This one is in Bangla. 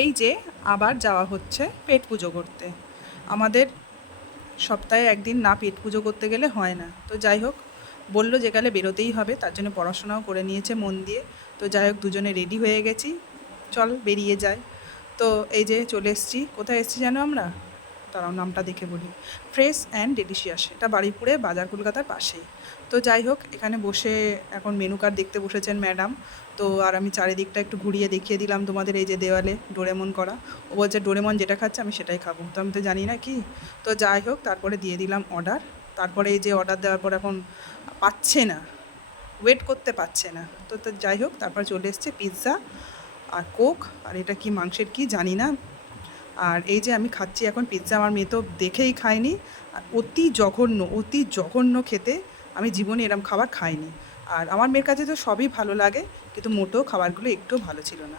এই যে আবার যাওয়া হচ্ছে পেট পুজো করতে। আমাদের সপ্তাহে একদিন না পেট পুজো করতে গেলে হয় না। তো যাই হোক, বলল যে গেলে বেরোতেই হবে, তার জন্য পড়াশোনাও করে নিয়েছে মন দিয়ে। তো যাই হোক, দুজনে রেডি হয়ে গেছি, চল বেরিয়ে যাই। তো এই যে চলে এসেছি। কোথায় এসেছি জানো আমরা? দাঁড়াও নামটা দেখে বলি। ফ্রেশ অ্যান্ড ডেলিশিয়াস, এটা বারুইপুরে বাজার কলকাতার পাশেই। তো যাই হোক, এখানে বসে এখন মেনু কার্ড দেখতে বসেছেন ম্যাডাম। তো আর আমি চারিদিকটা একটু ঘুরিয়ে দেখিয়ে দিলাম তোমাদের, এই যে দেওয়ালে ডোরেমন করা। ও বলছে ডোরেমন যেটা খাচ্ছে আমি সেটাই খাবো, তো আমি তো জানি না কি। তো যাই হোক, তারপরে দিয়ে দিলাম অর্ডার। তারপরে এই যে অর্ডার দেওয়ার পর এখন পাচ্ছে না, ওয়েট করতে পারছে না। তো যাই হোক, তারপর চলে এসছে পিৎজা আর কোক, আর এটা কি মাংসের কি জানি না। আর এই যে আমি খাচ্ছি এখন পিৎজা, আমার মেয়ে তো দেখেই খায়নি। আর অতি জঘন্য, অতি জঘন্য খেতে। আমি জীবনে এরম খাবার খাইনি। আর আমার মেয়ের কাছে তো সবই ভালো লাগে, কিন্তু মোটেও খাবারগুলো একটুও ভালো ছিল না।